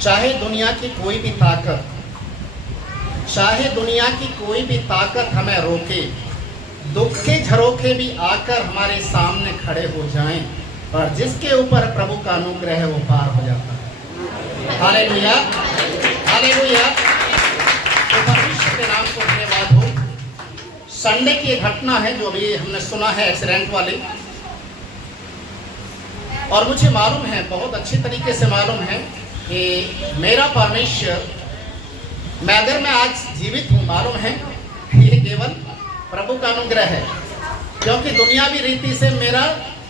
चाहे दुनिया की कोई भी ताकत, चाहे दुनिया की कोई भी ताकत हमें रोके, दुख के झरोखे भी आकर हमारे सामने खड़े हो जाएं, पर जिसके ऊपर प्रभु का अनुग्रह है वो पार हो जाता है। Hallelujah, hallelujah. तो परमेश्वर के नाम को धन्यवाद हो। संडे की एक घटना है जो अभी हमने सुना है, एक्सीडेंट वाली, और मुझे मालूम है, बहुत अच्छी तरीके से मालूम है कि मेरा परमेश्वर, अगर मैं आज जीवित हूँ, मालूम है ये केवल प्रभु का अनुग्रह है, क्योंकि दुनियावी रीति से मेरा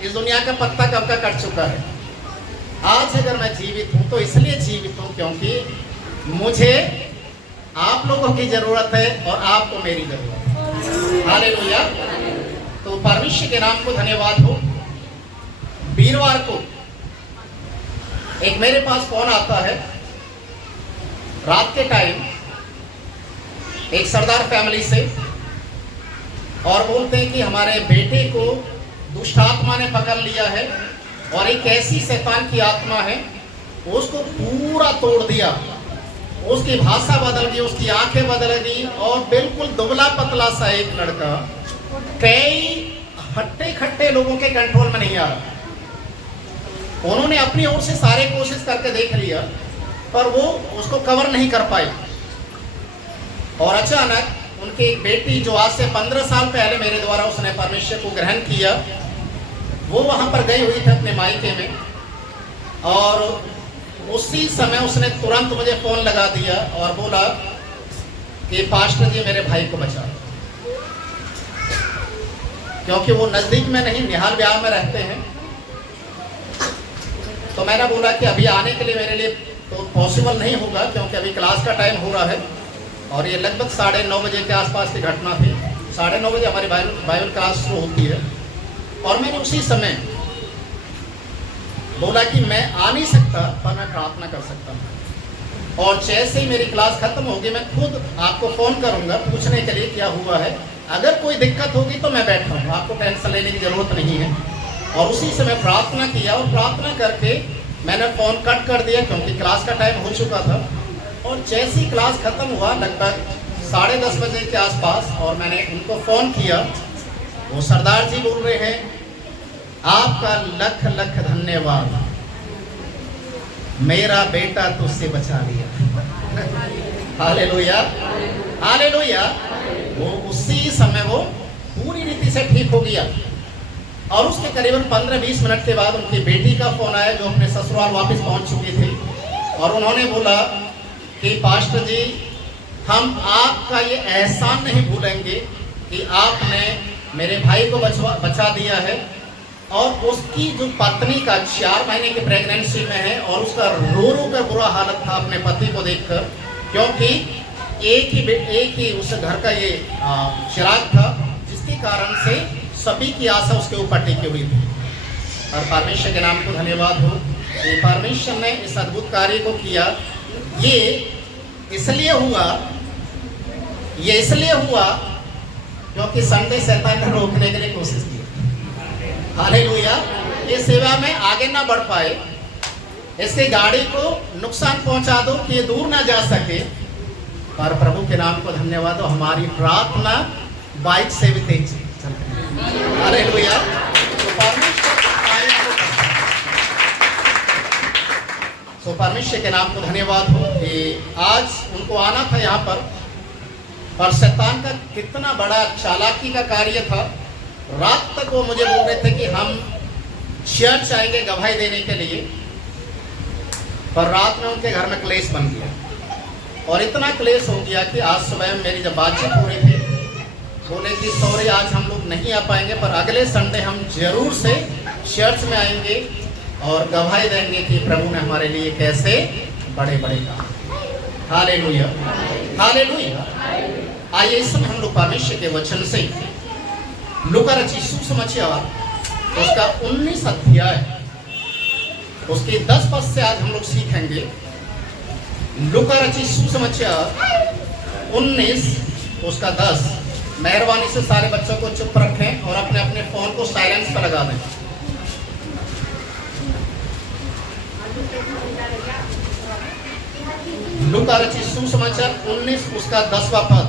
इस दुनिया का पत्ता कब का कट चुका है। आज अगर मैं जीवित हूँ तो इसलिए जीवित हूँ क्योंकि मुझे आप लोगों की जरूरत है और आपको मेरी जरूरत है। हालेलुया। तो परमेश्वर के नाम को धन्यवाद हो। वीरवार को एक मेरे पास फोन आता है रात के टाइम, एक सरदार फैमिली से, और बोलते हैं कि हमारे बेटे को दुष्ट आत्मा ने पकड़ लिया है और एक ऐसी शैतान की आत्मा है, उसको पूरा तोड़ दिया, उसकी भाषा बदल गई, उसकी आंखें बदल गई, और बिल्कुल दुबला पतला सा एक लड़का कई हट्टे खट्टे लोगों के कंट्रोल में नहीं आ रहा। उन्होंने अपनी ओर से सारे कोशिश करके देख लिया, पर वो उसको कवर नहीं कर पाए। और अचानक उनकी एक बेटी, जो आज से 15 साल पहले मेरे द्वारा उसने परमेश्वर को ग्रहण किया, वो वहां पर गई हुई थी अपने मायके में, और उसी समय उसने तुरंत मुझे फोन लगा दिया और बोला कि पास्टर जी मेरे भाई को बचा, क्योंकि वो नजदीक में नहीं, निहाल बिहार में रहते हैं। तो मैंने बोला कि अभी आने के लिए मेरे लिए तो पॉसिबल नहीं होगा, क्योंकि अभी क्लास का टाइम हो रहा है, और ये लगभग 9:30 बजे के आसपास की घटना थी। 9:30 बजे हमारी बाइबल क्लास शुरू होती है, और मैंने उसी समय बोला कि मैं आ नहीं सकता, पर मैं प्रार्थना कर सकता हूँ। और जैसे ही मेरी क्लास खत्म होगी, मैं खुद आपको फ़ोन करूँगा पूछने के लिए क्या हुआ है। अगर कोई दिक्कत होगी तो मैं बैठा हूँ, आपको टेंशन लेने की ज़रूरत नहीं है। और उसी समय प्रार्थना किया, और प्रार्थना करके मैंने फ़ोन कट कर दिया, क्योंकि क्लास का टाइम हो चुका था। और जैसी क्लास ख़त्म हुआ, लगभग 10:30 बजे के आसपास, और मैंने उनको फ़ोन किया, वो सरदार जी बोल रहे हैं, आपका लख लख धन्यवाद, मेरा बेटा तुझसे बचा लिया। Hallelujah, hallelujah. वो उसी समय वो पूरी रीति से ठीक हो गया। और उसके करीबन 15-20 मिनट के बाद उनकी बेटी का फ़ोन आया, जो अपने ससुराल वापस पहुंच चुकी थी, और उन्होंने बोला कि पास्टर जी, हम आपका ये एहसान नहीं भूलेंगे कि आपने मेरे भाई को बचा दिया है। और उसकी जो पत्नी का 4 महीने की प्रेगनेंसी में है, और उसका रो रो कर बुरा हालत था अपने पति को देखकर, क्योंकि एक ही उस घर का ये चिराग था, जिसके कारण से सभी की आशा उसके ऊपर टिकी हुई थी। और परमेश्वर के नाम को धन्यवाद हो कि परमेश्वर ने इस अद्भुत कार्य को किया। ये इसलिए हुआ क्योंकि संडे शैतान ने रोकने के लिए कोशिश की। हालेलुया। ये सेवा में आगे ना बढ़ पाए, इसके गाड़ी को नुकसान पहुंचा दो कि ये दूर ना जा सके, पर प्रभु के नाम को धन्यवाद हो, हमारी प्रार्थना बाइक से भी तेज चलती है। हालेलुया। तो परमेश्वर के नाम को धन्यवाद हो कि आज उनको आना था यहाँ पर शैतान का कितना बड़ा चालाकी का कार्य था। रात तक वो मुझे बोल रहे थे कि हम चर्च आएंगे गवाही देने के लिए, पर रात में उनके घर में क्लेश बन गया, और इतना क्लेश हो गया कि आज सुबह में मेरी जब बातचीत हो रही थी, बोले कि सॉरी आज हम लोग नहीं आ पाएंगे, पर अगले संडे हम जरूर से चर्च में आएंगे और गवाही देंगे कि प्रभु ने हमारे लिए कैसे बड़े बड़े काम। Hallelujah, hallelujah. आइए इस समय हम लोग परमेश्वर के वचन से लूका रचित सुसमाचार उसका 19 अध्याय उसके 10 पद से आज हम लोग सीखेंगे। लूका रचित सुसमाचार 19 उसका 10। मेहरबानी से सारे बच्चों को चुप रखें और अपने अपने फोन को साइलेंस पर लगा दें। लूका रचित सुसमाचार 19 उसका 10वां पद।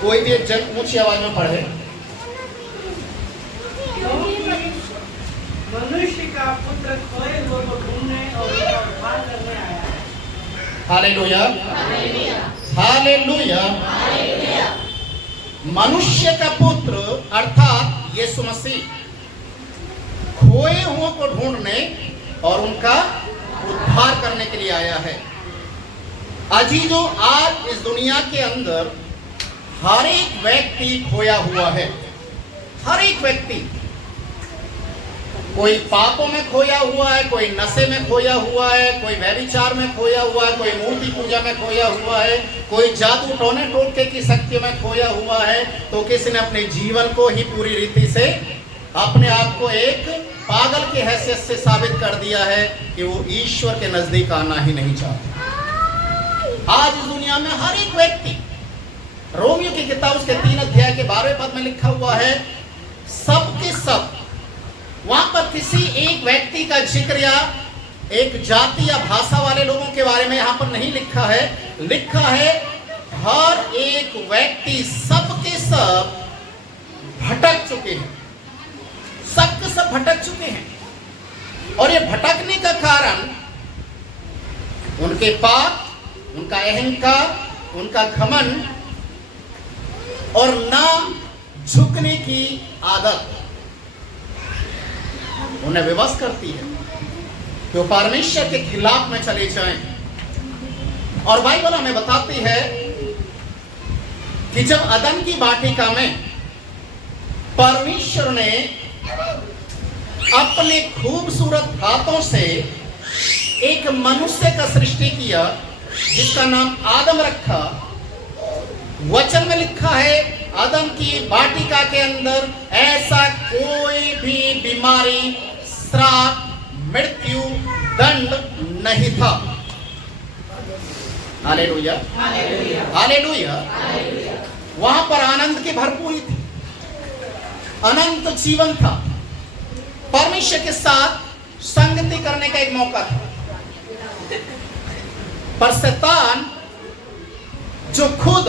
कोई भी एक जन ऊंची आवाज में पढ़े। मनुष्य का पुत्र खोए हुए को ढूंढने और उसका उद्धार करने आया है। Hallelujah, hallelujah. मनुष्य का पुत्र अर्थात यीशु मसीह खोए हुओं को ढूंढने और उनका उद्धार करने के लिए आया है। अजीजों, आज इस दुनिया के अंदर हर एक व्यक्ति खोया हुआ है। हर एक व्यक्ति, कोई पापों में खोया हुआ है, कोई नशे में खोया हुआ है, कोई व्यभिचार में खोया हुआ है, कोई मूर्ति पूजा में खोया हुआ है, कोई जादू टोने टोटके की शक्ति में खोया हुआ है, तो किसी ने अपने जीवन को ही पूरी रीति से अपने आप को एक पागल की हैसियत से साबित कर दिया है कि वो ईश्वर के नजदीक आना ही नहीं चाहता। आज इस दुनिया में हर एक व्यक्ति, रोमियो की किताब उसके 3 अध्याय के 12वें पद में लिखा हुआ है, सब के सब। वहां पर किसी एक व्यक्ति का जिक्र या एक जाति या भाषा वाले लोगों के बारे में यहां पर नहीं लिखा है। लिखा है हर एक व्यक्ति, सब के सब भटक चुके हैं। सब के सब भटक चुके हैं और ये भटकने का कारण उनके पाप, उनका अहंकार, उनका घमंड और ना झुकने की आदत उन्हें विवश करती है कि वो परमेश्वर के खिलाफ में चले जाएं। और बाइबल हमें बताती है कि जब अदन की वाटिका में परमेश्वर ने अपने खूबसूरत हाथों से एक मनुष्य का सृष्टि किया जिसका नाम आदम रखा, वचन में लिखा है आदम की वाटिका के अंदर ऐसा कोई भी बीमारी, श्राप, मृत्यु, दंड नहीं था। Hallelujah, hallelujah. वहां पर आनंद की भरपूरी थी, अनंत जीवन था, परमेश्वर के साथ संगति करने का एक मौका था। पर शैतान जो खुद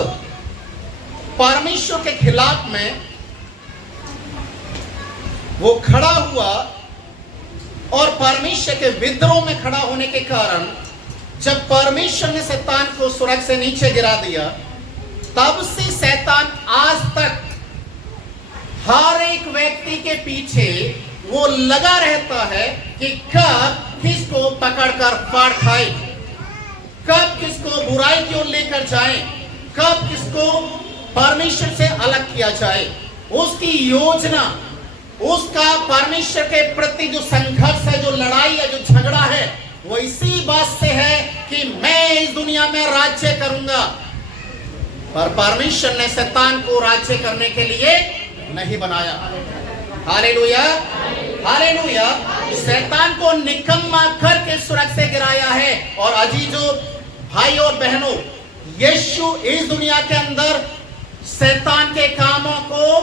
परमेश्वर के खिलाफ में वो खड़ा हुआ और परमेश्वर के विद्रोह में खड़ा होने के कारण जब परमेश्वर ने शैतान को स्वर्ग से नीचे गिरा दिया, तब से शैतान आज तक हर एक व्यक्ति के पीछे वो लगा रहता है कि कब किसको पकड़कर फाड़ खाए, कब किसको बुराई की ओर लेकर जाए, कब किसको परमेश्वर से अलग किया जाए। उसकी योजना, उसका परमेश्वर के प्रति जो संघर्ष है, जो लड़ाई है, जो झगड़ा है, वो इसी बात से है कि मैं इस दुनिया में राज्य करूंगा। पर परमेश्वर ने शैतान को राज्य करने के लिए नहीं बनाया। Hallelujah, hallelujah. शैतान को निकम्मा करके स्वर्ग से गिराया है। और अजीजों, भाई और बहनों, यीशु इस दुनिया के अंदर शैतान के कामों को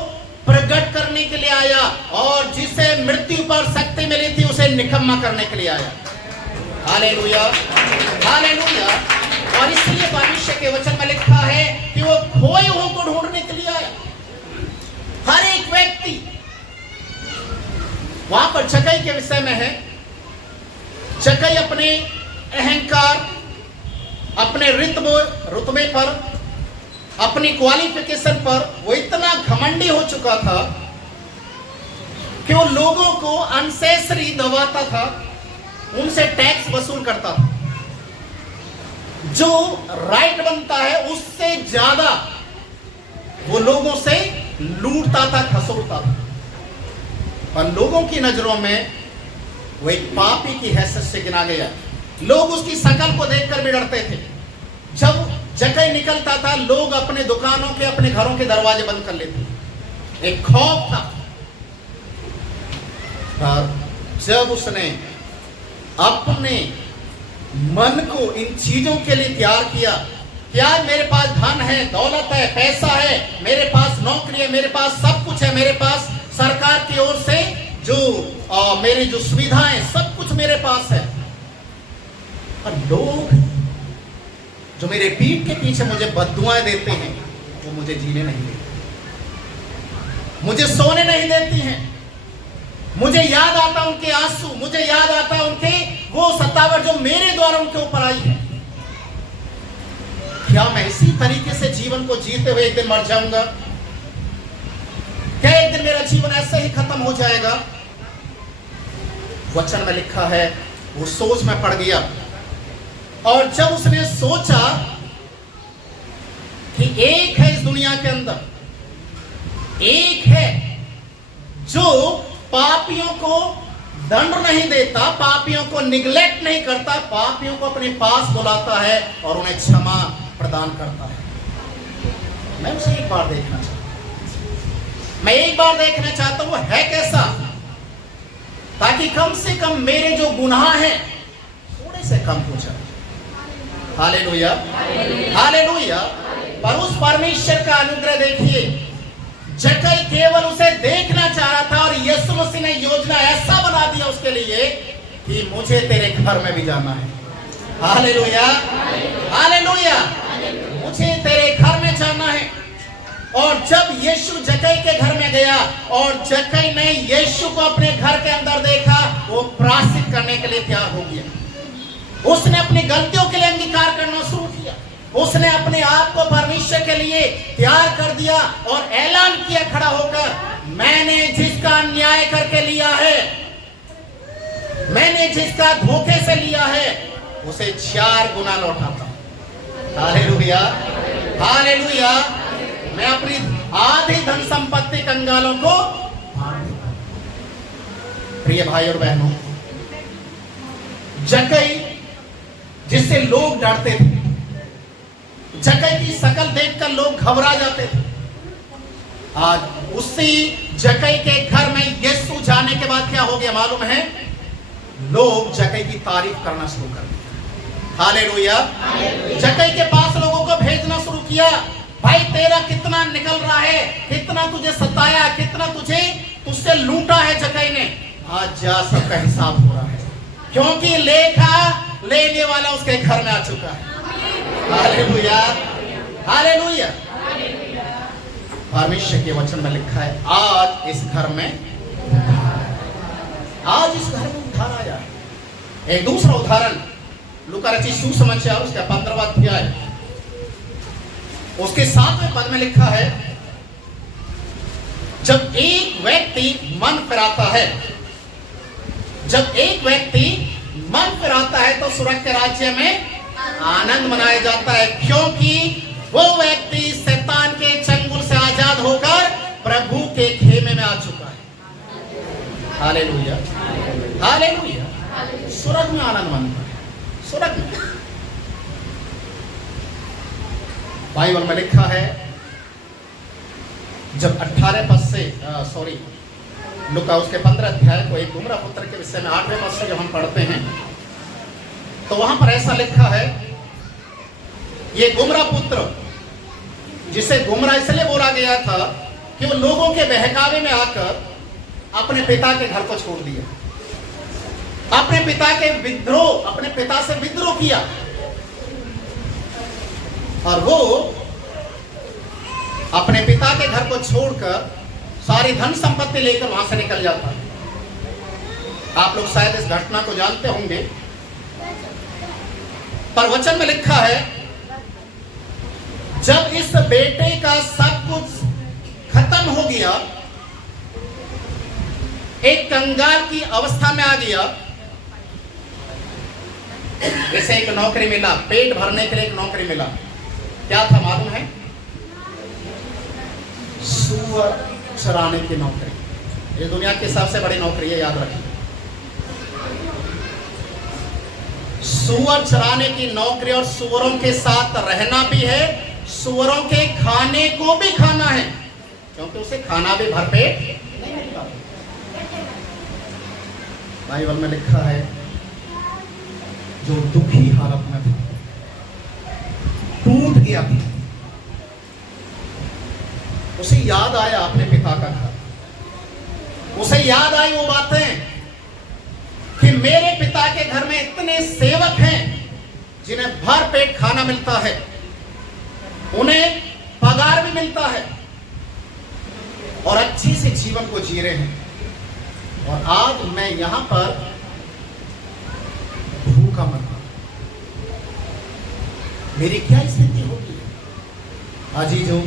प्रकट करने के लिए आया और जिसे मृत्यु पर शक्ति मिली थी उसे निकम्मा करने के लिए आया। Hallelujah, hallelujah. और इसलिए परमेश्वर के वचन में लिखा है कि वो खोए हुओं को ढूंढने के लिए आया। हर एक व्यक्ति, वहां पर जक्कई के विषय में है। जक्कई अपने अहंकार, अपने रुतबे पर, अपनी क्वालिफिकेशन पर वो इतना घमंडी हो चुका था कि वो लोगों को अनसेसरी दबाता था, उनसे टैक्स वसूल करता था। जो राइट बनता है उससे ज्यादा वो लोगों से लूटता था, खसोटता था। पर लोगों की नजरों में वो एक पापी की हैसियत से गिना गया। लोग उसकी शकल को देखकर बिगड़ते थे। जब जक्कई निकलता था, लोग अपने दुकानों के, अपने घरों के दरवाजे बंद कर लेते। एक खौफ था। पर जब उसने अपने मन को इन चीजों के लिए तैयार किया कि आज मेरे पास धन है, दौलत है, पैसा है, मेरे पास नौकरी है, मेरे पास सब कुछ है, मेरे पास सरकार की ओर से जो मेरी जो सुविधाएं, सब कुछ मेरे पास है, और लोग जो मेरे पीठ के पीछे मुझे बद्दुआएं देते हैं, वो मुझे जीने नहीं देते, मुझे सोने नहीं देती हैं। मुझे याद आता उनके आंसू, मुझे याद आता उनके वो सतावट जो मेरे द्वारा उनके ऊपर आई है। क्या मैं इसी तरीके से जीवन को जीते हुए एक दिन मर जाऊंगा? क्या एक दिन मेरा जीवन ऐसे ही खत्म हो जाएगा? वचन में लिखा है, वो सोच में पड़ गया। और जब उसने सोचा कि एक है इस दुनिया के अंदर, एक है जो पापियों को दंड नहीं देता, पापियों को निग्लेक्ट नहीं करता, पापियों को अपने पास बुलाता है और उन्हें क्षमा प्रदान करता है। मैं उसे एक बार देखना चाहता हूं, मैं एक बार देखना चाहता हूं वो है कैसा, ताकि कम से कम मेरे जो गुनाह हैं थोड़े से कम हो जाए। Hallelujah, hallelujah. पर उस परमेश्वर का अनुग्रह देखिए, जक्कई केवल उसे देखना चाह रहा था और यीशु मसीह ने योजना ऐसा बना दिया उसके लिए कि मुझे तेरे घर में भी जाना है। हालेलुया, हालेलुया, मुझे तेरे घर में जाना है। और जब यीशु जक्कई के घर में गया और जक्कई ने यीशु को अपने घर के अंदर देखा, वो प्रायश्चित करने के लिए तैयार हो गया। उसने अपनी गलतियों के लिए अंगीकार करना शुरू किया। उसने अपने आप को परमेश्वर के लिए तैयार कर दिया और ऐलान किया खड़ा होकर, मैंने जिसका न्याय करके लिया है, मैंने जिसका धोखे से लिया है, उसे 4 गुना लौटाता। Hallelujah, hallelujah. मैं अपनी आधी धन संपत्ति कंगालों को। प्रिय भाई और बहनों, जक्कई जिससे लोग डरते थे, जक्कई की शकल देखकर लोग घबरा जाते थे, आज उसी जक्कई के घर में यीशु जाने के बाद क्या हो गया मालूम है? लोग जक्कई की तारीफ करना शुरू कर दिया। हालेलुया। जक्कई के पास लोगों को भेजना शुरू किया, भाई तेरा कितना निकल रहा है, कितना तुझे सताया, कितना तुझसे लूटा है जक्कई ने, आज जा सबका हिसाब हो रहा है, क्योंकि लेखा लेने वाला उसके घर में आ चुका है। Hallelujah, hallelujah. परमेश्वर के वचन में लिखा है, आज इस घर में उद्धार आया है। एक दूसरा उदाहरण लूका रचित सुसमाचार उसका 15वां अध्याय उसके 7वें पद में लिखा है, जब एक व्यक्ति मन फिराता है, जब एक व्यक्ति मन फिराता है तो स्वर्ग के राज्य में आनंद मनाया जाता है, क्योंकि वो व्यक्ति शैतान के चंगुल से आजाद होकर प्रभु के खेमे में आ चुका है। Hallelujah, hallelujah. स्वर्ग में आनंद मनता है, स्वर्ग में। बाइबल में लिखा है, जब 18 पद से लूका उसके 15 अध्याय को एक गुमरा पुत्र के विषय में 8वें पद से जब हम पढ़ते हैं तो वहां पर ऐसा लिखा है, ये गुमरा पुत्र, जिसे गुमरा इसलिए बोला गया था कि वो लोगों के बहकावे में आकर अपने पिता के घर को छोड़ दिया, अपने पिता से विद्रोह किया, और वो अपने पिता के घर को छोड़कर सारी धन संपत्ति लेकर वहां से निकल जाता। आप लोग शायद इस घटना को जानते होंगे, पर वचन में लिखा है, जब इस बेटे का सब कुछ खत्म हो गया, एक कंगाल की अवस्था में आ गया, जैसे एक नौकरी मिला, पेट भरने के लिए एक नौकरी मिला, क्या था मालूम है? सूअर चराने की नौकरी। ये दुनिया की सबसे बड़ी नौकरी है, याद रखिए। सूअर चराने की नौकरी, और सूअरों के साथ रहना भी है, सूअरों के खाने को भी खाना है, क्योंकि उसे खाना भी भरपेट नहीं मिलता। बाइबल में लिखा है, जो दुखी हालत में था, टूट गया था, उसे याद आया अपने पिता का घर, उसे याद आई वो बातें कि मेरे पिता के घर में इतने सेवक हैं, जिन्हें भर पेट खाना मिलता है, उन्हें पगार भी मिलता है और अच्छे से जीवन को जी रहे हैं, और आज मैं यहां पर भूखा मर रहा, मेरी क्या स्थिति होगी? अजीजों,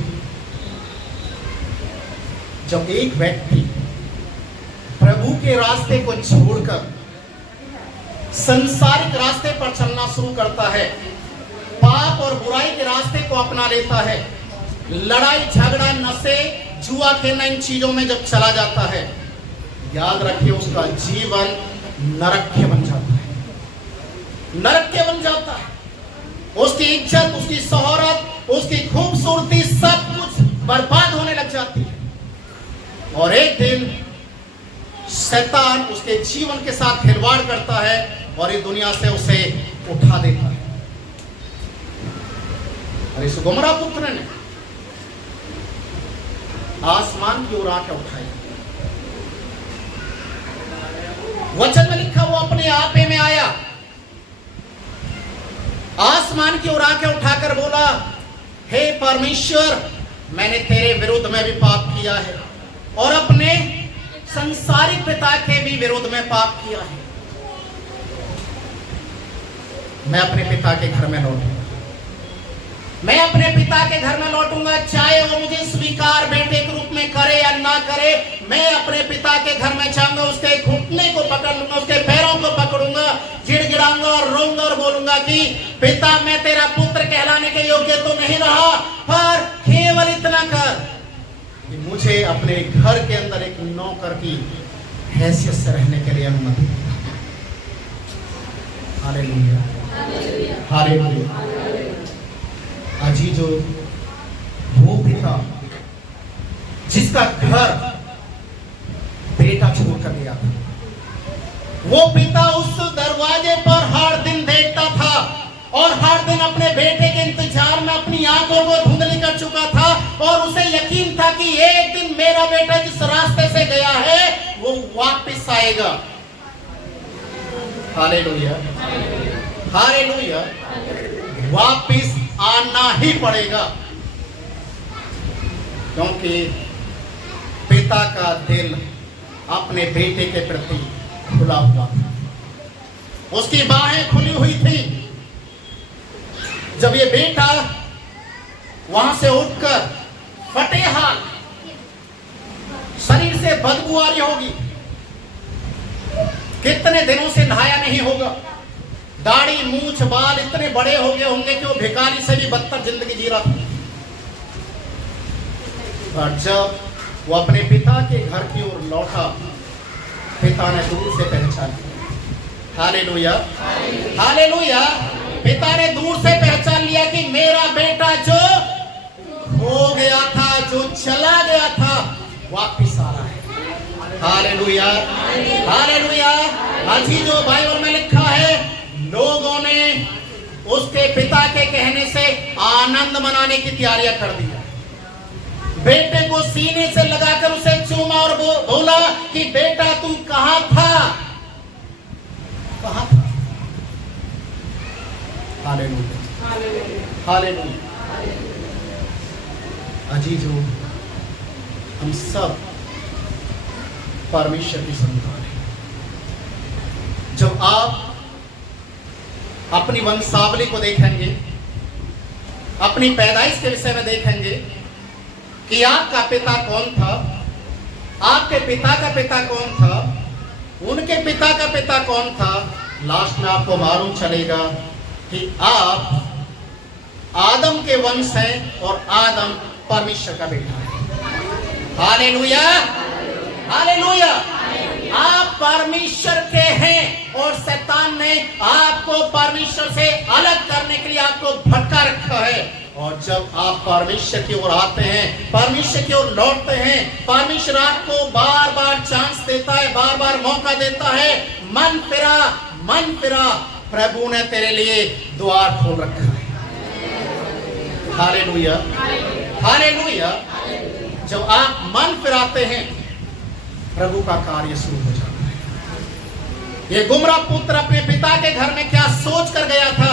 जब एक व्यक्ति प्रभु के रास्ते को छोड़कर सांसारिक रास्ते पर चलना शुरू करता है, पाप और बुराई के रास्ते को अपना लेता है, लड़ाई झगड़ा नशे जुआ खेलना इन चीजों में जब चला जाता है, याद रखिए उसका जीवन नरक बन जाता है, नरक बन जाता है। उसकी इज्जत, उसकी शोहरत, उसकी खूबसूरती सब कुछ बर्बाद होने लग जाती है, और एक दिन शैतान उसके जीवन के साथ खिलवाड़ करता है और इस दुनिया से उसे उठा देता है। और इस गुमराह पुत्र ने आसमान की ओर आंखें उठाई। वचन में लिखा, वो अपने आपे में आया, आसमान की ओर आंखें उठाकर बोला, हे परमेश्वर, मैंने तेरे विरुद्ध में भी पाप किया है और अपने संसारिक पिता के भी विरुद्ध में पाप किया है। मैं अपने पिता के घर में लौटूंगा, मैं अपने पिता के घर में लौटूंगा, चाहे वो मुझे स्वीकार बेटे के रूप में करे या ना करे। मैं अपने पिता के घर में जाऊंगा, उसके घुटने को पकड़ लूंगा, उसके पैरों को पकड़ूंगा, गिड़गिड़ाऊंगा और रोऊंगा और बोलूंगा कि पिता, मैं तेरा पुत्र कहलाने के योग्य तो नहीं रहा, पर केवल इतना कर कि मुझे अपने घर के अंदर एक नौकर की हैसियत से रहने के लिए अनुमति दे। Hallelujah, hallelujah. अजीजों, वो पिता जिसका घर बेटा छोड़कर गया था, वो पिता उस दरवाजे पर हर दिन देखता था और हर दिन अपने बेटे के इंतजार में अपनी आंखों को धुंधली कर चुका था, और उसे यकीन था कि एक दिन मेरा बेटा जिस रास्ते से गया है वो वापस आएगा। Hallelujah, hallelujah. वापस आना ही पड़ेगा, क्योंकि पिता का दिल अपने बेटे के प्रति खुला हुआ था, उसकी बाहें खुली हुई थी। जब ये बेटा वहां से उठकर फटे हाथ, शरीर से बदबू आ रही होगी, कितने दिनों से नहाया नहीं होगा, दाढ़ी मूछ बाल इतने बड़े हो गए होंगे कि वो भिखारी से भी बदतर जिंदगी जी रहा था। और जब वो अपने पिता के घर की ओर लौटा, पिता ने दूर से पहचान लिया। Hallelujah, hallelujah. पिता ने दूर से पहचान लिया कि मेरा बेटा जो खो गया था, जो चला गया था, वापिस आ रहा है। Hallelujah, hallelujah. अजी जो बाइबल में लिखा है, लोगों ने उसके पिता के कहने से आनंद मनाने की तैयारियां कर दी। बेटे को सीने से लगाकर उसे चूमा और बोला कि बेटा तू कहां था, कहां था। Hallelujah, hallelujah. अजीजों, हम सब परमेश्वर की संतान हैं। जब आप अपनी वंशावली को देखेंगे, अपनी पैदाइश के विषय में देखेंगे कि आपका पिता कौन था, आपके पिता का पिता कौन था, उनके पिता का पिता कौन था, लास्ट में आपको मालूम चलेगा कि आप आदम के वंश हैं और आदम परमेश्वर का बेटा है। Hallelujah, hallelujah. आप परमेश्वर के हैं और शैतान ने आपको परमेश्वर से अलग करने के लिए आपको भटका रखा है। और जब आप परमेश्वर की ओर आते हैं, परमेश्वर की ओर लौटते हैं, परमेश्वर आपको बार बार चांस देता है, बार बार मौका देता है। मन फिरा, मन फिरा, प्रभु ने तेरे लिए द्वार खोल रखा है। Hallelujah, hallelujah. जब आप मन फिराते हैं, प्रभु का कार्य शुरू हो जाता है। ये गुमराह पुत्र अपने पिता के घर में क्या सोच कर गया था,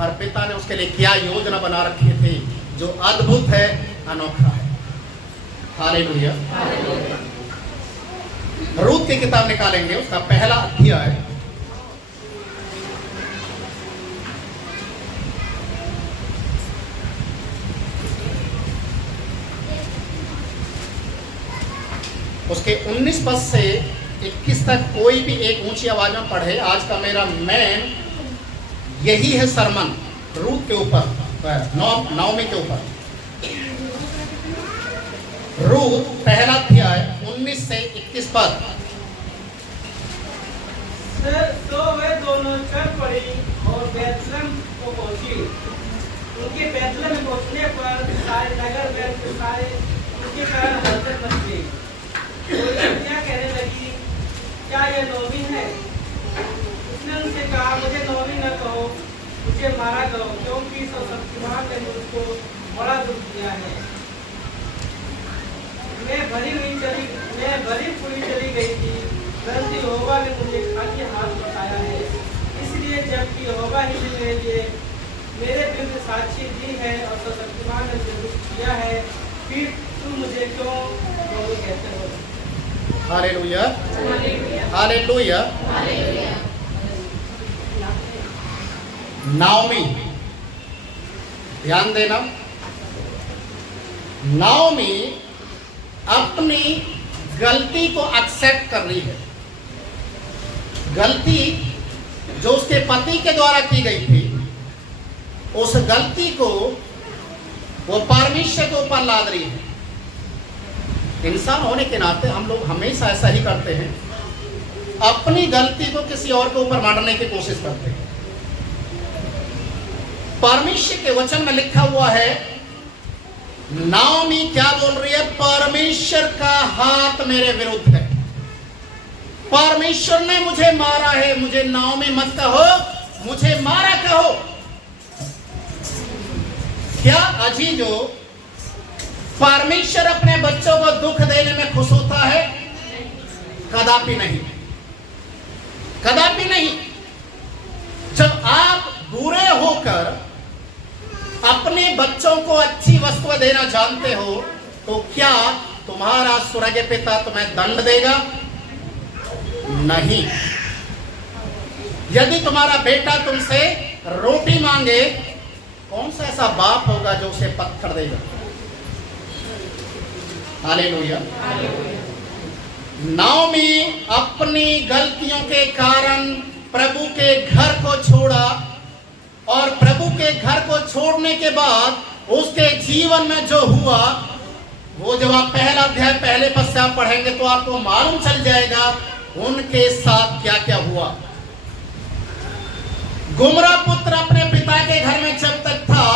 पर पिता ने उसके लिए क्या योजना बना रखी थी जो अद्भुत है, अनोखा है। हालेलुया। रूत की किताब निकालेंगे, उसका पहला अध्याय, उसके 19 पद से 21 तक कोई भी एक ऊंची आवाज में पढ़े। आज का मेरा मेन यही है सरमन, रूत के ऊपर, नौमी के ऊपर। रूत पहला अध्याय 19 से 21 पद। तो वे दोनों चल पड़ी और बैतलहम को पहुंची। उनके बैतलहम में पहुंचने पर सारे नगर में सारे उनके कारण हलचल मच गई। क्या कहने लगी, क्या यह नौमी है? उसने उनसे कहा, मुझे नौमी न कहो, मुझे मारा करो, क्योंकि सर्वशक्तिमान ने मुझको बड़ा दुख दिया है। मैं भरी पूरी चली गई थी, परंतु यहोवा ने मुझे खाली हाथ बताया है। इसलिए जबकि यहोवा ही ने मेरे लिए मेरे विरुद्ध साक्षी दी है और सर्वशक्तिमान ने मुझे दुख किया है, फिर तुम मुझे क्यों नौमी कहते हो? Hallelujah, hallelujah. नाओमी, ध्यान देना, नाओमी अपनी गलती को एक्सेप्ट कर रही है। गलती जो उसके पति के द्वारा की गई थी, उस गलती को वो परमेश्वर के ऊपर लाद रही है। इंसान होने के नाते हम लोग हमेशा ऐसा ही करते हैं, अपनी गलती को किसी और के ऊपर मढ़ने की कोशिश करते हैं। परमेश्वर के वचन में लिखा हुआ है, नाओमी क्या बोल रही है? परमेश्वर का हाथ मेरे विरुद्ध है, परमेश्वर ने मुझे मारा है। मुझे नाओमी मत कहो, मुझे मारा कहो। क्या अजीजो, परमेश्वर अपने बच्चों को दुख देने में खुश होता है? कदापि नहीं, कदापि नहीं। जब आप बुरे होकर अपने बच्चों को अच्छी वस्तुएं देना जानते हो, तो क्या तुम्हारा स्वर्गीय पिता तुम्हें दंड देगा? नहीं। यदि तुम्हारा बेटा तुमसे रोटी मांगे, कौन सा ऐसा बाप होगा जो उसे पत्थर देगा? हालेलुया। नाओमी अपनी गलतियों के कारण प्रभु के घर को छोड़ा, और प्रभु के घर को छोड़ने के बाद उसके जीवन में जो हुआ, वो जब आप पहला अध्याय पहले पद से आप पढ़ेंगे तो आपको मालूम चल जाएगा उनके साथ क्या क्या हुआ। गुमरा पुत्र अपने पिता के घर में जब तक था,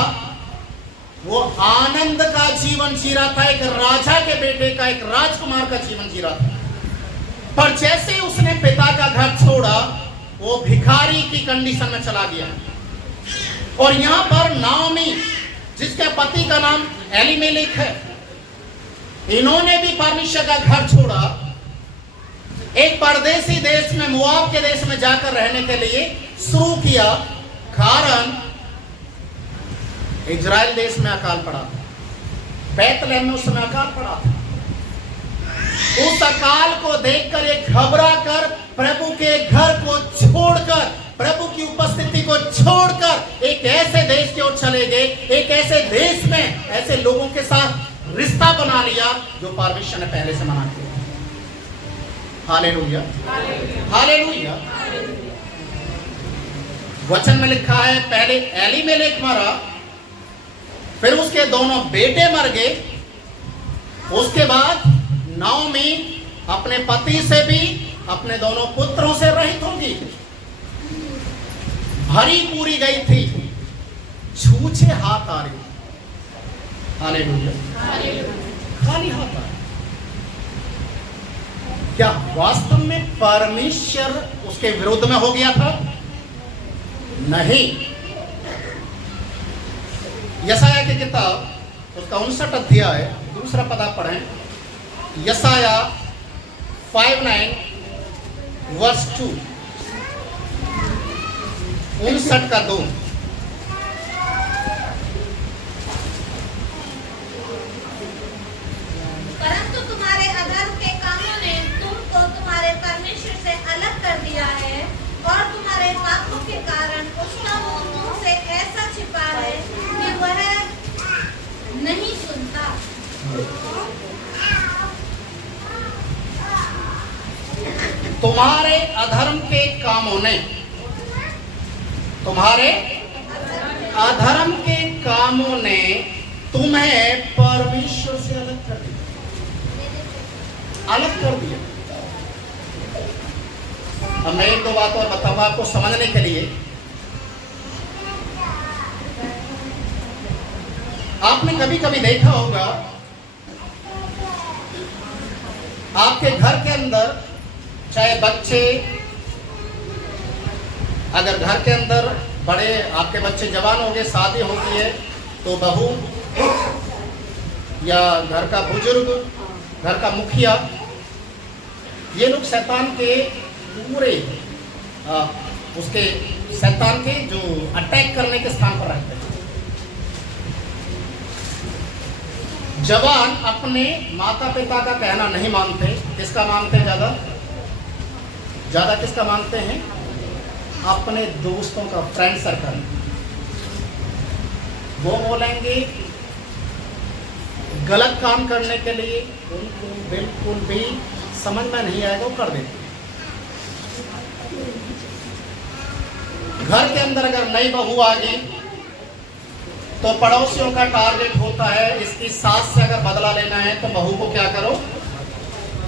वो आनंद का जीवन जी रहा था, एक राजा के बेटे का, एक राजकुमार का जीवन जी रहा था। पर जैसे उसने पिता का घर छोड़ा, वो भिखारी की कंडीशन में चला गया। और यहां पर नाओमी, जिसके पति का नाम एलीमेलेक है, इन्होंने भी परमेश्वर का घर छोड़ा, एक परदेसी देश में, मोआब के देश में जाकर रहने के लिए शुरू किया। कारण इजराइल देश में अकाल पड़ा था, बैतलहम में उस समय अकाल पड़ा था। उस अकाल को देखकर ये घबरा कर प्रभु के घर को छोड़कर, प्रभु की उपस्थिति को छोड़कर एक ऐसे देश की ओर चले गए, एक ऐसे देश में ऐसे लोगों के साथ रिश्ता बना लिया जो परमेश्वर ने पहले से मना किया। Hallelujah, hallelujah. वचन में लिखा है, पहले एलीमेलेक मरा, फिर उसके दोनों बेटे मर गए। उसके बाद नाओमी अपने पति से भी, अपने दोनों पुत्रों से रहित होगी। भरी पूरी गई थी, छूछे हाथ आ रही। हालेलुया, खाली हाथ आ रही। क्या वास्तव में परमेश्वर उसके विरुद्ध में हो गया था? नहीं। यशाया की किताब उसका 59 अध्याय 2 पद आप पढ़ें। यशाया 59 वर्स 2, 59 का 2। तुम्हारे अधर्म के कामों ने, तुम्हारे अधर्म के कामों ने तुम्हें परमेश्वर से अलग कर दिया, अलग कर दिया। अब मैं एक दो बात और बताऊंगा आपको समझने के लिए। आपने कभी कभी देखा होगा, आपके घर के अंदर चाहे बच्चे, अगर घर के अंदर बड़े आपके बच्चे जवान हो गए, शादी हो गई है, तो बहू या घर का बुजुर्ग, घर का मुखिया, ये लोग शैतान के पूरे उसके शैतान के जो अटैक करने के स्थान पर रहते हैं। जवान अपने माता पिता का कहना नहीं मानते, किसका मानते हैं ज्यादा? ज्यादा किसका मानते हैं? अपने दोस्तों का, फ्रेंड सर्कल। वो बोलेंगे गलत काम करने के लिए, उनको बिल्कुल भी समझ में नहीं आएगा, वो कर देते। घर के अंदर अगर नई बहू आ गई तो पड़ोसियों का टारगेट होता है, इसकी सास से अगर बदला लेना है तो बहू को क्या करो,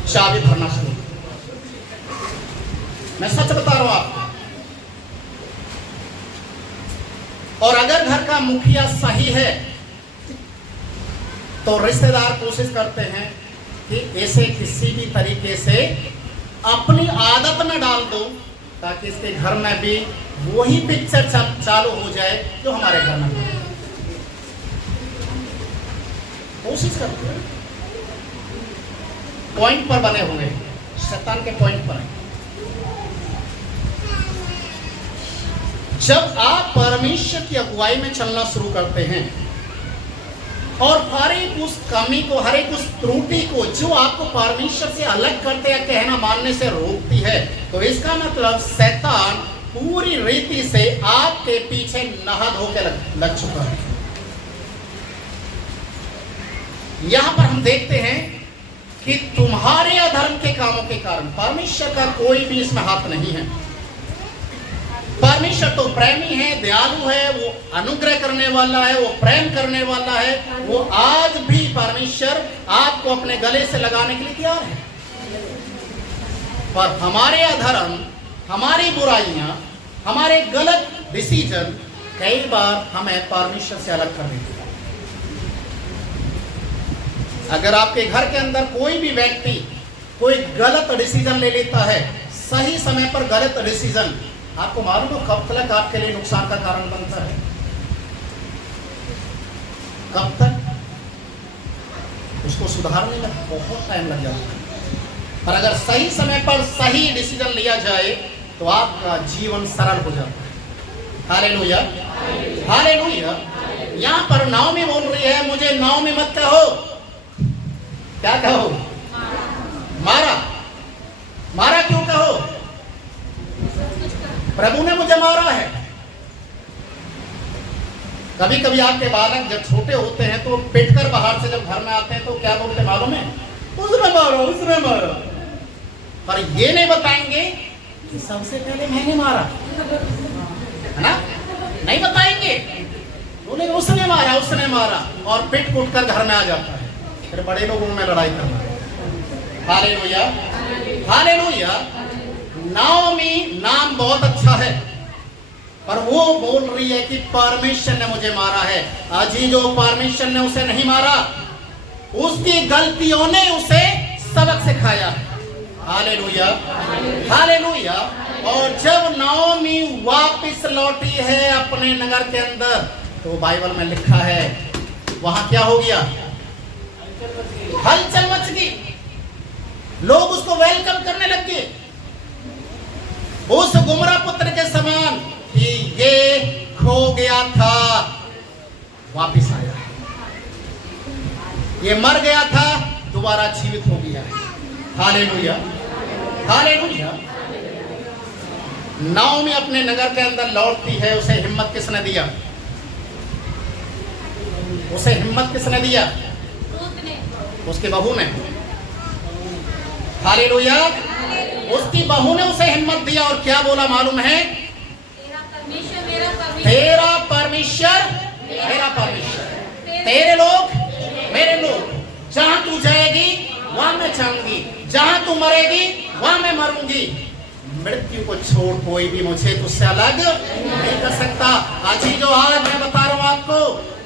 चाबी भरना शुरू। मैं सच बता रहा हूं आपको। और अगर घर का मुखिया सही है तो रिश्तेदार कोशिश करते हैं कि इसे किसी भी तरीके से अपनी आदत में डाल दो, ताकि इसके घर में भी वही पिक्चर चालू हो जाए जो हमारे घर में है। कोशिश करते हैं, पॉइंट पर बने हुए, शैतान के पॉइंट पर है। जब आप परमेश्वर की अगुवाई में चलना शुरू करते हैं और हर एक उस कमी को, हर एक उस त्रुटि को जो आपको परमेश्वर से अलग करते या कहना मानने से रोकती है, तो इसका मतलब शैतान पूरी रीति से आपके पीछे नहा धो के लग चुका है। यहां पर हम देखते हैं कि तुम्हारे अधर्म के कामों के कारण परमेश्वर का कोई भी इसमें हाथ नहीं है। परमेश्वर तो प्रेमी है, दयालु है, वो अनुग्रह करने वाला है, वो प्रेम करने वाला है। वो आज भी परमेश्वर आपको अपने गले से लगाने के लिए तैयार है। पर हमारे अधर्म, हमारी बुराइयां, हमारे गलत डिसीजन कई बार हमें परमेश्वर से अलग कर देते हैं। अगर आपके घर के अंदर कोई भी व्यक्ति कोई गलत डिसीजन ले लेता है, सही समय पर गलत डिसीजन, आपको मालूम हो कब तक आपके लिए नुकसान का कारण बनता है? कब तक? उसको सुधारने में बहुत टाइम लग जाता है। पर अगर सही समय पर सही डिसीजन लिया जाए तो आपका जीवन सरल हो जाता है। Hallelujah, hallelujah. यहां पर नाओमी बोल रही है, मुझे नाओमी मत कहो। क्या कहो? मारा। मारा क्यों कहो? प्रभु ने मुझे मारा है। कभी कभी आपके बालक जब छोटे होते हैं तो पिटकर बाहर से जब घर में आते हैं तो क्या बोलते मालूम है? उसने मारा, उसने मारा। पर ये नहीं बताएंगे कि सबसे पहले मैंने मारा, है ना? नहीं बताएंगे, बोले उसने मारा, उसने मारा, और पिट पुट कर घर में आ जाता है। फिर बड़े लोगों में लड़ाई करना है। Hallelujah, hallelujah. नाओमी नाम बहुत अच्छा है, पर वो बोल रही है कि परमेश्वर ने मुझे मारा है। अजीजों, परमेश्वर ने उसे नहीं मारा, उसकी गलतियों ने उसे सबक सिखाया। Hallelujah, hallelujah. और जब नाओमी वापस लौटी है अपने नगर के अंदर, तो बाइबल में लिखा है वहां क्या हो गया? हलचल मच गई। लोग उसको वेलकम करने लग गए, उस गुमरा पुत्र के समान कि ये खो गया था, वापिस आया। ये मर गया था, दोबारा जीवित हो गया। Hallelujah, hallelujah. नाओमी अपने नगर के अंदर लौटती है, उसे हिम्मत किसने दिया? उसे हिम्मत किसने दिया? उसकी बहू ने। हालेलुया, उसकी बहू ने उसे हिम्मत दिया और क्या बोला मालूम है? तेरा परमेश्वर मेरा परमेश्वर, तेरा परमेश्वर मेरा परमेश्वर, तेरे लोग मेरे लोग, जहां तू जाएगी वहां मैं जाऊंगी, जहां तू मरेगी वहां मैं मरूंगी, मृत्यु को छोड़ कोई भी मुझे तुझसे अलग नहीं कर सकता। आज ही जो आज मैं बता रहा हूं आपको,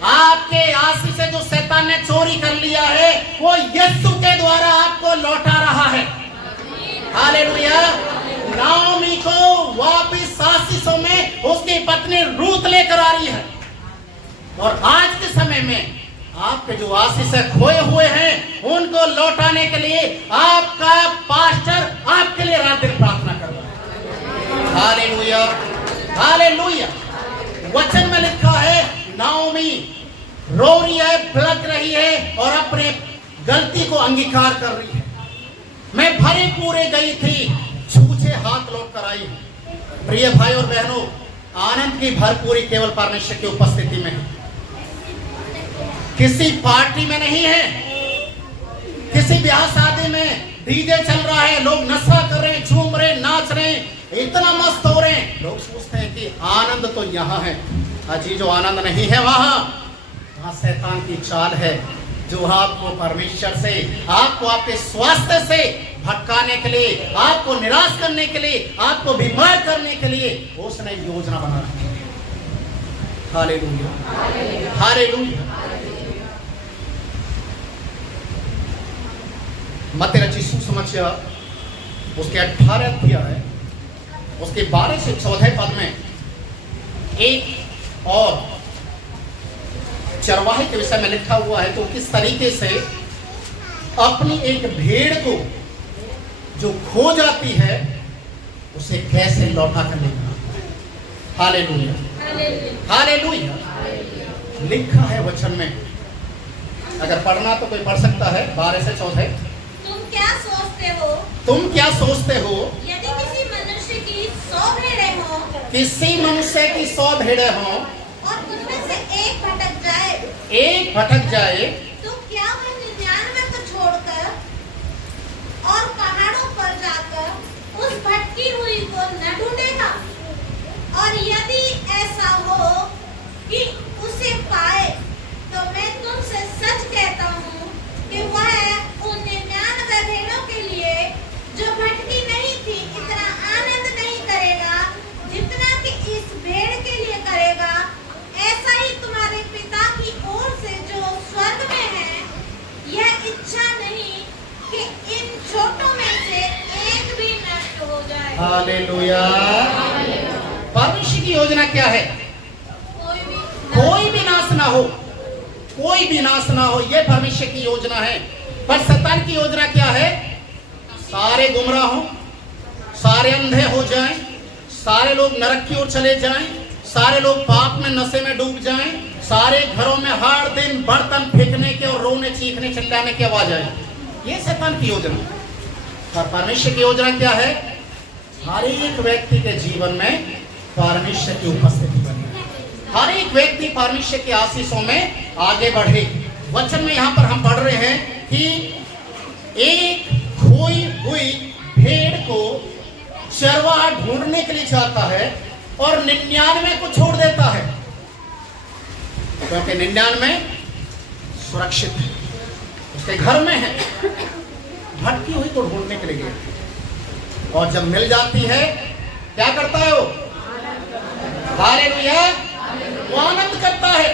आपके आशीष से जो शैतान ने चोरी कर लिया है वो यीशु के द्वारा आपको लौटा रहा है। हालेलुया। नाओमी को वापिस आशीषों में उसकी पत्नी रूत लेकर आ रही है, और आज के समय में आपके जो आशीष खोए हुए हैं उनको लौटाने के लिए आपका पास्टर आपके लिए रात दिन प्रार्थना कर रहा है। Hallelujah, hallelujah. वचन में लिखा है नाओमी रो रही है, बिलख रही है और अपने गलती को अंगीकार कर रही है। मैं भरे पूरे गई थी, छूछे हाथ लौट कर आई। प्रिय भाई और बहनों, आनंद की भरपूरी केवल परमेश्वर की उपस्थिति में है, किसी पार्टी में नहीं है। किसी ब्याह शादी में डीजे चल रहा है, लोग नशा कर रहे हैं, झूम रहे, नाच रहे हैं, इतना मस्त हो रहे हैं, लोग सोचते हैं कि आनंद तो यहाँ है। अजी जो आनंद नहीं है वहां शैतान की चाल है, जो आपको परमेश्वर से, आपको आपके स्वास्थ्य से भटकाने के लिए, आपको निराश करने के लिए, आपको बीमार करने के लिए उसने योजना बना रखी है। Hallelujah, hallelujah. मत्ती रचित सुसमाचार उसके 18 अध्याय उसके 12 से 14 पद में एक और चरवाहे के विषय में लिखा हुआ है, तो किस तरीके से अपनी एक भेड़ को जो खो जाती है उसे कैसे लौटा कर लेगा। Hallelujah, hallelujah. लिखा है वचन में, अगर पढ़ना तो कोई पढ़ सकता है। 12 से 14। तुम क्या सोचते हो? तुम क्या सोचते हो? यदि किसी मनुष्य की 100 भेड़ें हों, किसी मनुष्य की 100 भेड़ें हों और उनमें से एक भटक जाए, एक भटक जाए, तो क्या वह 99 को छोड़कर और पहाड़ों पर जाकर उस भटकी हुई को न ढूंढेगा? और यदि ऐसा हो कि उसे पाए, तो मैं तुमसे सच कहता हूँ कि वह उन 99 भेड़ों के लिए जो भटकी नहीं थी इतना आनंद नहीं करेगा जितना कि इस भेड़ के लिए करेगा। ऐसा ही तुम्हारे पिता की ओर से जो स्वर्ग में है, यह इच्छा नहीं कि इन छोटों में से एक भी नष्ट हो जाए। हालेलुया। परमेश्वर की योजना क्या है? कोई भी नाश ना हो, कोई भी नाश ना हो, यह परमेश्वर की योजना है। पर शैतान की योजना क्या है? सारे गुमराह हो, सारे अंधे हो जाएं, सारे लोग नरक की ओर चले जाएं, सारे लोग पाप में नशे में डूब जाएं, सारे घरों में हर दिन बर्तन फेंकने के और रोने चीखने चिल्लाने की आवाज आए। ये शैतान की योजना। पर परमेश्वर की योजना क्या है? हर एक व्यक्ति के जीवन में परमेश्वर की उपस्थिति बने, हर एक व्यक्ति परमेश्वर के आशीषों में आगे बढ़े। वचन में यहाँ पर हम पढ़ रहे हैं कि एक खोई हुई भेड़ को चरवाहा ढूंढने के लिए जाता है और 99 को छोड़ देता है, क्योंकि 99 सुरक्षित है, उसके घर में है। भटकी हुई को ढूंढने के लिए गया, और जब मिल जाती है क्या करता है वो? हालेलुया, वो आनंद करता है,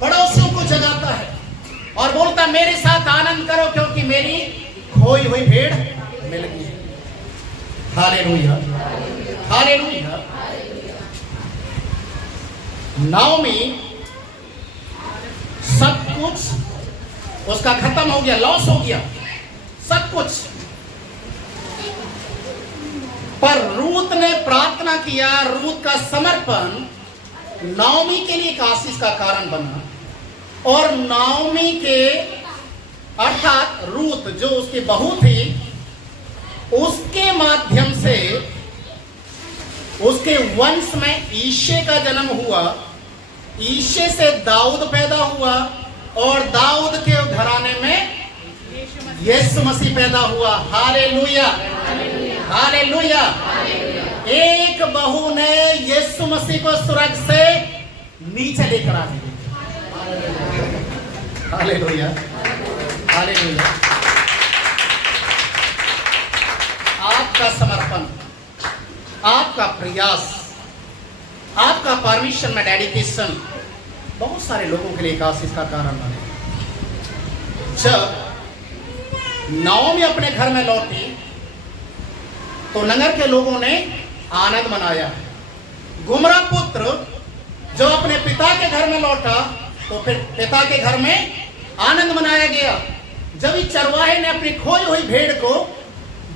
पड़ोसियों को जगाता है और बोलता मेरे साथ आनंद करो क्योंकि मेरी खोई हुई भेड़ मिल गई। Hallelujah, hallelujah. नाओमी सब कुछ उसका खत्म हो गया, लॉस हो गया सब कुछ, पर रूत ने प्रार्थना किया। रूत का समर्पण नाओमी के लिए एक आशीष का कारण बना, और नाओमी के अर्थात रूत जो उसकी बहू थी, उसके माध्यम से उसके वंश में ईशे का जन्म हुआ, ईशे से दाऊद पैदा हुआ, और दाऊद के घराने में यीशु मसीह पैदा हुआ। Hallelujah, hallelujah. एक बहू ने यीशु मसीह को स्वर्ग से नीचे लेकर आ दी। Hallelujah, hallelujah. आपका समर्पण, आपका प्रयास, आपका परमिशन में डेडिकेशन बहुत सारे लोगों के लिए एक आशीष का कारण बने। जब नाओमी अपने घर में लौटी तो नगर के लोगों ने आनंद मनाया। गुमरा पुत्र जो अपने पिता के घर में लौटा तो फिर पिता के घर में आनंद मनाया गया। जब इस चरवाहे ने अपनी खोई हुई भेड़ को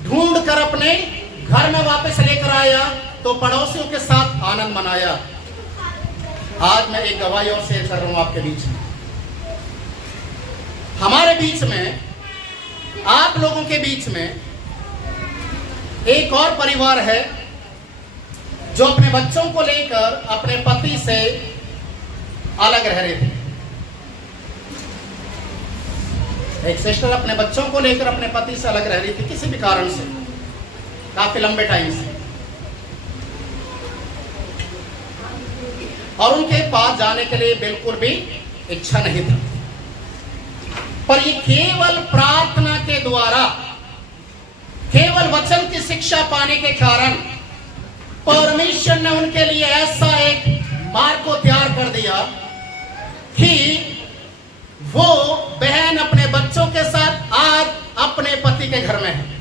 ढूंढ कर अपने घर में वापस लेकर आया तो पड़ोसियों के साथ आनंद मनाया। आज मैं एक गवाही और शेयर कर रहा हूं आपके बीच में। हमारे बीच में, आप लोगों के बीच में एक और परिवार है जो अपने बच्चों को लेकर अपने पति से अलग रह रहे थे। एक सिस्टर अपने बच्चों को लेकर अपने पति से अलग रह रही थी किसी भी कारण से, काफी लंबे टाइम से, और उनके पास जाने के लिए बिल्कुल भी इच्छा नहीं था। पर ये केवल प्रार्थना के द्वारा, केवल वचन की शिक्षा पाने के कारण परमेश्वर ने उनके लिए ऐसा एक मार्ग को तैयार कर दिया कि वो बहन अपने बच्चों के साथ आज अपने पति के घर में है।